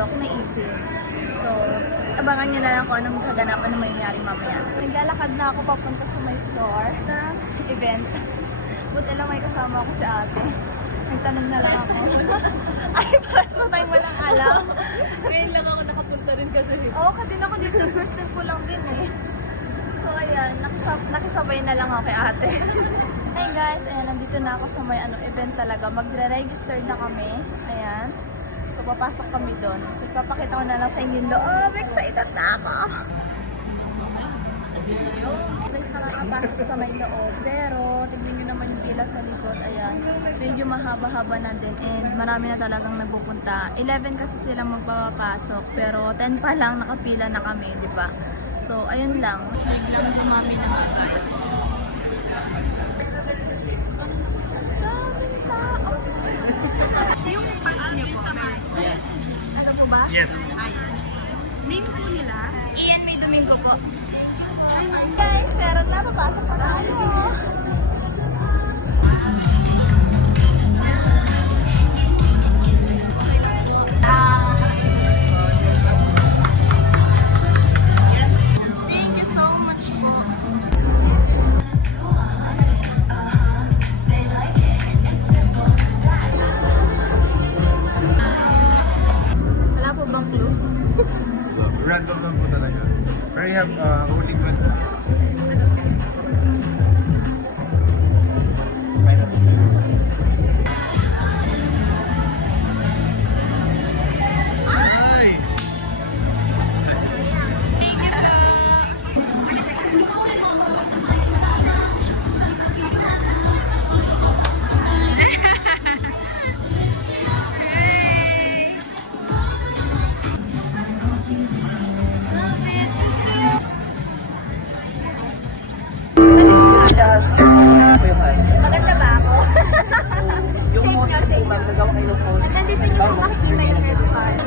Doc na Ifis. So, abangan nyo na lang kung anong kaganapan na mangyayari mamaya. Naglalakad na ako papunta sa may floor ng event. Buti lang may kasama ako si ate. Nagtanong na lang ako. Ay, paras mo tayong walang alam. Ngayon lang ako nakapunta rin kasi. Oo, din ako dito. First time ko lang din eh. So, ayan. Nakisabay na lang ako kay ate. Hey guys, ayan. Nandito na ako sa may event talaga. Magre-register na kami. Ayan. So, papasok kami doon. So, ipapakita ko na lang sa inyo yung loob. Excited na ako! Guys, nakakapasok sa may loob. Pero, tignan nyo naman yung pila sa likod. Ayan. Medyo mahaba-haba na din. And marami na talagang nagpupunta. 11 kasi sila magpapasok. Pero 10 pa lang nakapila na kami, di ba? So, ayun lang. Biglang umami na nga guys. Daming tao! Yung pass niyo po. Yes. Ano po ba? Yes. Name po nila? Ian May Domingo po. Hi guys, meron na. Papasok pa tayo. Thank you so much po. Wala po bang clue? Random lang po talaga. Pero you have only one. Maganda ba ako? Yung most po ma'am, nagawa kayo ng post. Nandito niyo po makikita yung response.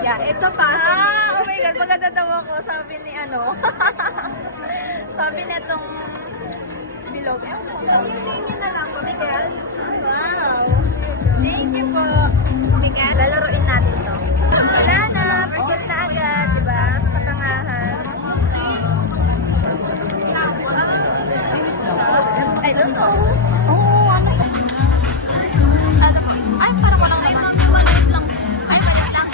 Yeah, it's a passion. Oh my God, maganda daw ako. Sabi ni sabi na itong bilog. Sabi niyo na lang po, Miguel. Wow. Thank you po. Miguel, lalaroin natin to. Wala na, virgol na agad, di ba? Patangahan. I don't know. Oh, ano po? Ano po? Ay, parang walang ay, maliit lang. Ay, maliit lang.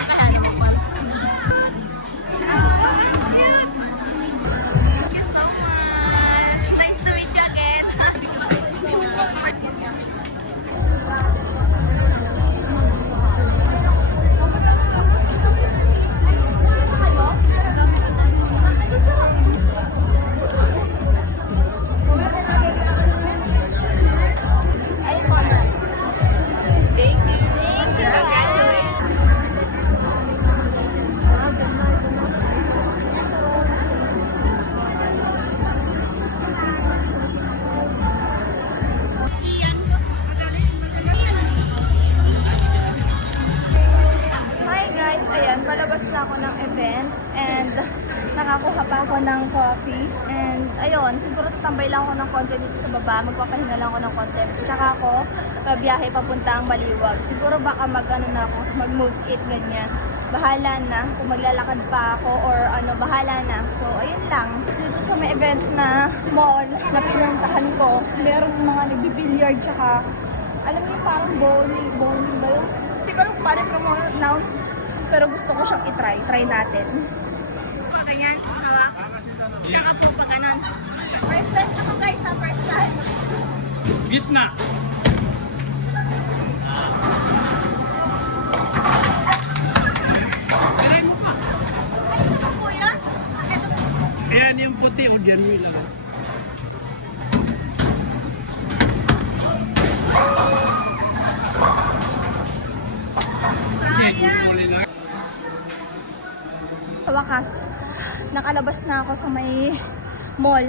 Thank you so much. Nice to meet you again. Hi guys, ayan, palabas na ako ng event and nakakuha pa ako ng coffee and ayun, siguro tatambay lang ako ng konti dito sa baba, magpapahinga lang ako ng konti. Tsaka ako, biyahe papuntang Baliwag. Siguro baka mag-move it ganyan. Bahala na kung maglalakad pa ako or bahala na. So, ayun lang. Dito sa may event na mall na pinuntahan ko, meron mga nagbibilyard tsaka alam niyo parang bowling ba yun? Hindi ko alam kung paano pronounce, pero gusto ko siyang i-try. Try natin. Ganyan, hawak. Tsaka po pa ganun. First time ko to guys, first time. Gitna. Ano po yan? Ayan yung puti o dyan mo lang. Sayang. Sa wakas, nakalabas na ako sa may mall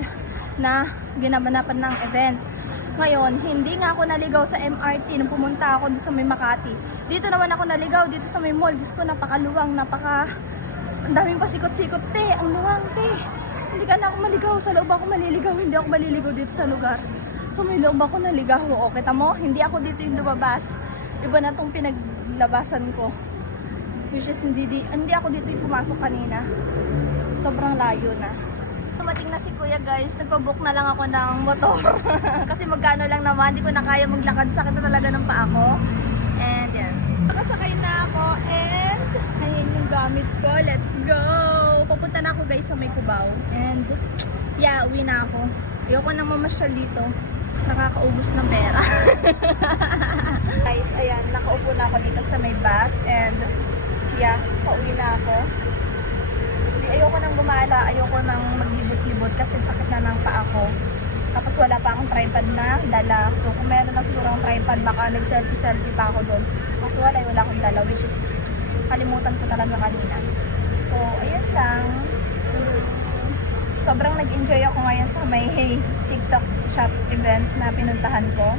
na ginamanapan ng event. Ngayon, hindi nga ako naligaw sa MRT nung pumunta ako sa may Makati. Dito naman ako naligaw, dito sa may mall. Diyos ko, napakaluwang, ang daming pasikot-sikot, te. Ang luwang, te. Hindi ka na ako maligaw. Sa loob ako maliligaw. Hindi ako maliligaw dito sa lugar. So may loob ako naligaw. O, kita mo, hindi ako dito yung lumabas. Iba na tong pinaglabasan ko. Which is hindi ako dito yung pumasok kanina. Sobrang layo na. Dumating na si Kuya guys, nagpa-book na lang ako ng motor. Kasi magkano lang naman, hindi ko na kaya maglakad, sakit na talaga ng paa ko. And yan. Nakasakay na ako and ayan yung gamit ko. Let's go! Pupunta na ako guys sa may Cubao. And yeah, uwi na ako. Ayoko nang mamasyal dito. Nakakaubos ng pera. Guys, ayan, nakaupo na ako dito sa may bus and yeah, pauwi na ako. Ayoko nang gumala, ayoko nang maglibot-libot kasi sakit na ng paa ko. Tapos wala pa akong tripod na dala. So kung meron na siguro akong tripod, baka nag-selfie-selfie pa ako doon. Kasi wala akong dala, which is kalimutan ko talaga kanina. So ayun lang. Sobrang nag-enjoy ako ngayon sa may TikTok shop event na pinuntahan ko.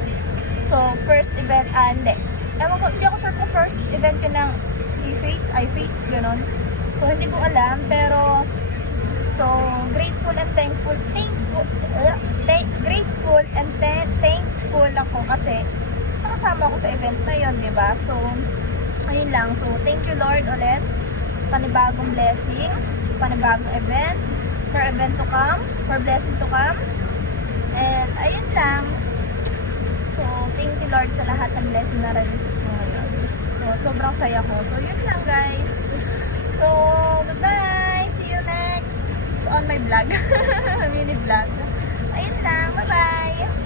So first event, hindi. Ewan ko, hindi ako sure kung first event ko ng iFace, gano'n. So, hindi ko alam, pero so, grateful and thankful ako kasi nakasama ako sa event na yon, di ba? So, ayun lang. So, thank you Lord ulit sa panibagong blessing, sa panibagong event, for blessing to come. And, ayun lang. So, thank you Lord sa lahat ng blessing na na-receive ko ngayon. So, sobrang saya ko. So, yun lang guys. So, goodbye! See you next on my vlog. Mini vlog. Ayun lang. Bye-bye!